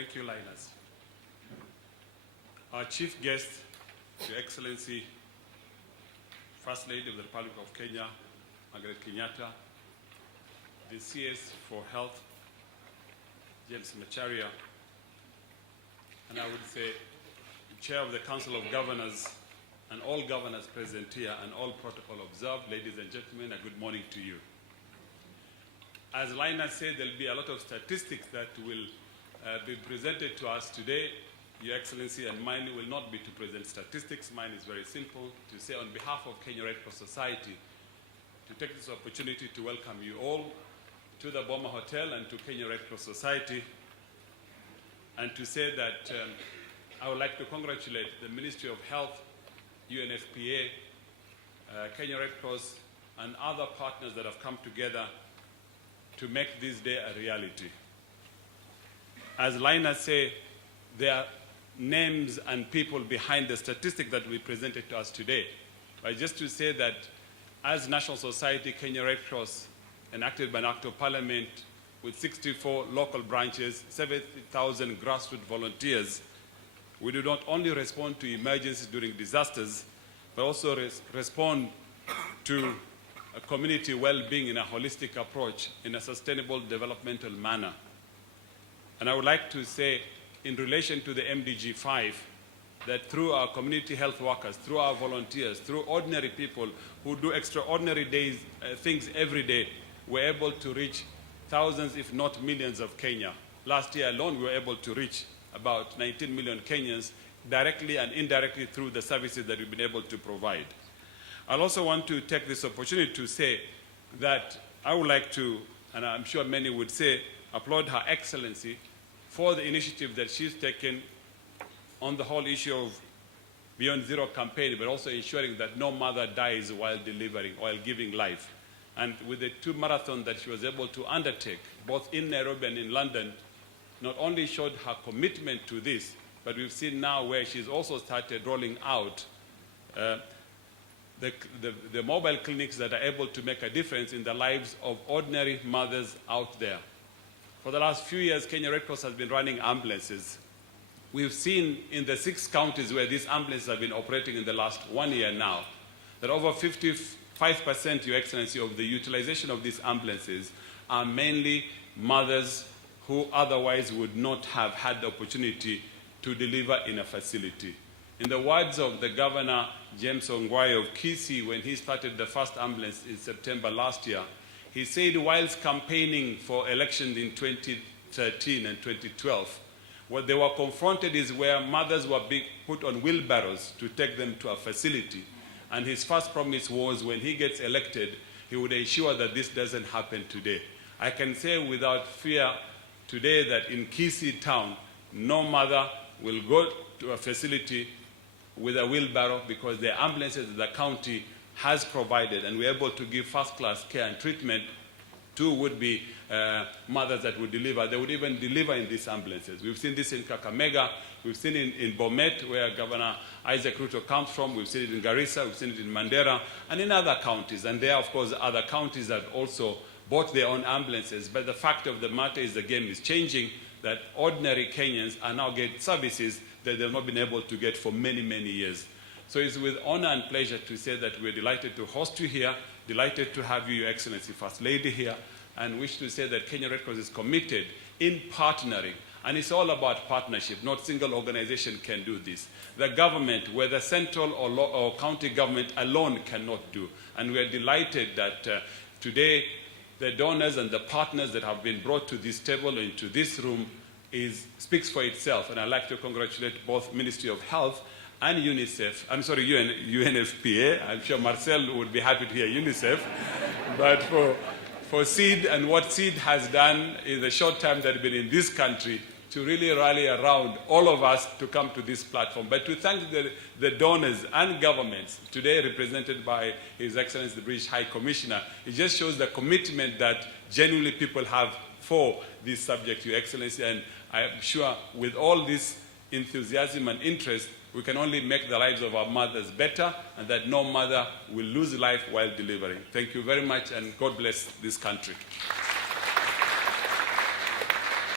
Thank you, Linus. Our chief guest, Your Excellency, First Lady of the Republic of Kenya, Margaret Kenyatta, the CS for Health, James Macharia, and I would say Chair of the Council of Governors, and all governors present here, and all protocol observed. Ladies and gentlemen, a good morning to you. As Linus said, there will be a lot of statistics that will be presented to us today. Your Excellency, and mine will not be to present statistics. Mine is very simple, to say on behalf of Kenya Red Cross Society, to take this opportunity to welcome you all to the Boma Hotel and to Kenya Red Cross Society, and to say that I would like to congratulate the Ministry of Health, UNFPA, Kenya Red Cross, and other partners that have come together to make this day a reality. As Linus said, there are names and people behind the statistic that we presented to us today. But just to say that as National Society, Kenya Red Cross, enacted by an Act of Parliament with 64 local branches, 70,000 grassroots volunteers, we do not only respond to emergencies during disasters, but also respond to a community well-being in a holistic approach, in a sustainable developmental manner. And I would like to say, in relation to the MDG 5, that through our community health workers, through our volunteers, through ordinary people who do extraordinary things every day, we're able to reach thousands, if not millions, of Kenya. Last year alone, we were able to reach about 19 million Kenyans directly and indirectly through the services that we've been able to provide. I'll also want to take this opportunity to say that I would like to, and I'm sure many would say, applaud Her Excellency for the initiative that she's taken on the whole issue of Beyond Zero campaign, but also ensuring that no mother dies while delivering, while giving life. And with the 2 marathons that she was able to undertake, both in Nairobi and in London, not only showed her commitment to this, but we've seen now where she's also started rolling out the mobile clinics that are able to make a difference in the lives of ordinary mothers out there. For the last few years, Kenya Red Cross has been running ambulances. We've seen in the 6 counties where these ambulances have been operating in the last 1 year now, that over 55%, Your Excellency, of the utilization of these ambulances are mainly mothers who otherwise would not have had the opportunity to deliver in a facility. In the words of the Governor, James Ongwae of Kisii, when he started the first ambulance in September last year, he said whilst campaigning for elections in 2013 and 2012, what they were confronted is where mothers were being put on wheelbarrows to take them to a facility. And his first promise was when he gets elected, he would ensure that this doesn't happen today. I can say without fear today that in Kisii town, no mother will go to a facility with a wheelbarrow because the ambulances that the county has provided, and we're able to give first-class care and treatment to would-be mothers that would deliver. They would even deliver in these ambulances. We've seen this in Kakamega. We've seen it in Bomet, where Governor Isaac Ruto comes from. We've seen it in Garissa. We've seen it in Mandera, and in other counties. And there, of course, other counties that also bought their own ambulances. But the fact of the matter is the game is changing, that ordinary Kenyans are now getting services that they've not been able to get for many, many years. So it's with honor and pleasure to say that we're delighted to host you here, delighted to have you, Your Excellency, First Lady, here, and wish to say that Kenya Red Cross is committed in partnering. And it's all about partnership. Not single organization can do this. The government, whether central or county government alone, cannot do. And we are delighted that today the donors and the partners that have been brought to this table, into this room, speaks for itself. And I'd like to congratulate both Ministry of Health and UNICEF, UNFPA. I'm sure Marcel would be happy to hear UNICEF. But for SEED and what SEED has done in the short time that it's been in this country to really rally around all of us to come to this platform. But to thank the donors and governments, today represented by His Excellency the British High Commissioner, it just shows the commitment that genuinely people have for this subject, Your Excellency. And I'm sure with all this enthusiasm and interest, we can only make the lives of our mothers better, and that no mother will lose life while delivering. Thank you very much, and God bless this country.